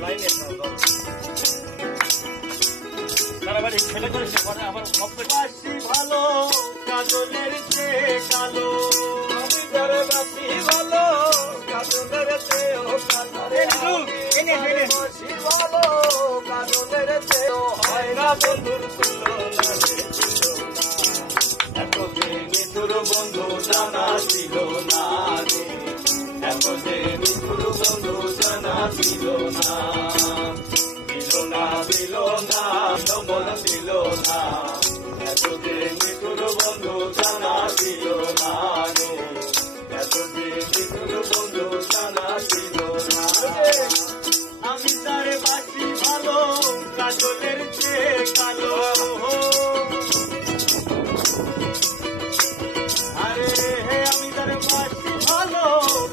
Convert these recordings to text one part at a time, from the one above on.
লাইনে তারাবাড়ি ছেলে করে সে পরে আবার বাসি ভালো কাজলের চেয়ে কালো আমি তারে বাসি ভালো কাজলের চেয়েও কালো বাসি ভালো কাজলের চেয়েও হয় না বন্ধুর তুলনা এতদিন মৃত্যুর বন্ধু জানা ছিল না রে এতদিন মৃত্যুর বন্ধু জানা ছিল না দিল না নম্বর দিল না এতদিন মৃত্যুর বন্ধু জানা ছিল না রে এতদিন মৃত্যুর বন্ধু জানা ছিল না আমি তারে বাসি ভালো কাজলের চেয়ে কালো আরে আমি তারে বাসি ভালো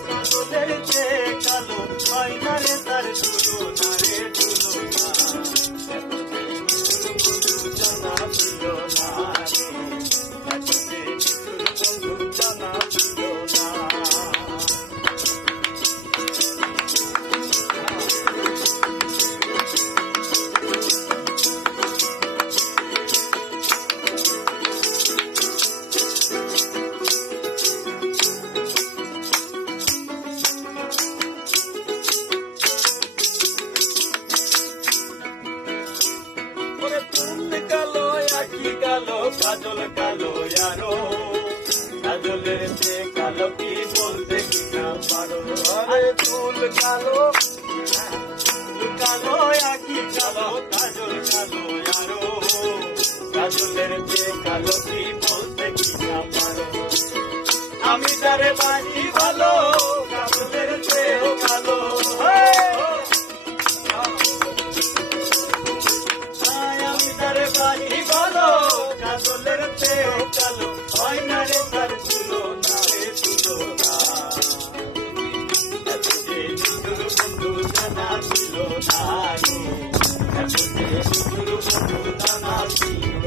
কাজলের চেয়ে কালো হয় না রে তার তুলনা রে তুলনা কালো কাজল কালো আরো কাজলের চেয়ে কালো কি বলতে কি না পারো আরে চুল কালো কালো আকি কালো কাজল কালো আরো কাজলের চেয়ে কালো কি বলতে কি না পারো আমি তারে বাসি ভালো কাজলের চেয়েও কালো আমি তারে বাসি ভালো কাজলের চেয়েও কালো হয় না রে তার তুলনা রে তুলনা এতদিন মৃত্যুর বন্ধু জানা ছিল না রে এতদিন মৃত্যুর বন্ধু জানা ছিল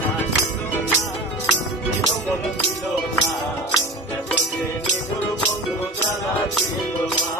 না ছিল না এতদিন মৃত্যুর বন্ধু জানা ছিল না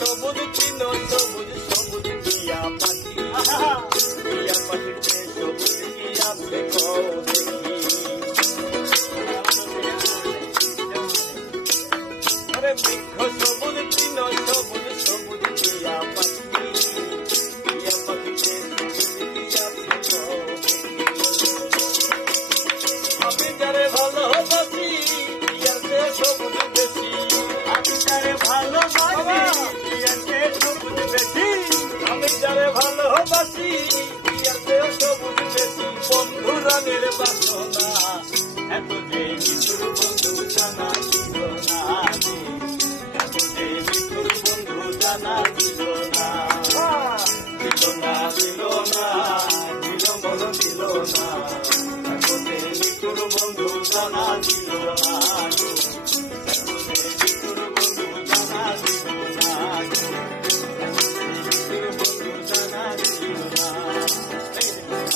সবুজ চিহ্ন সবুজ সবুজ টিয়া পাখি টিয়া পাখিতে সবুজ কি আছে কও দেখি আরে বৃক্ষ সবুজ চিহ্ন সবুজ সবুজ টিয়া পাখি টিয়া পাখিতে সবুজ কি আছে কও আমি যারে ভালোবাসি টিয়ার চেয়ে সবুজ বেশি আমি যারে ভালোবাসি আমি যারে ভালোবাসি সবুজ বেশি বন্ধু রানের বাসনা এতদিন মৃত্যুর বন্ধু জানা ছিল না এতদিন মৃত্যুর বন্ধু জানা ছিল না দিল না দিল না দিল মন দিল না এতদিন মৃত্যুর বন্ধু জানা ছিল না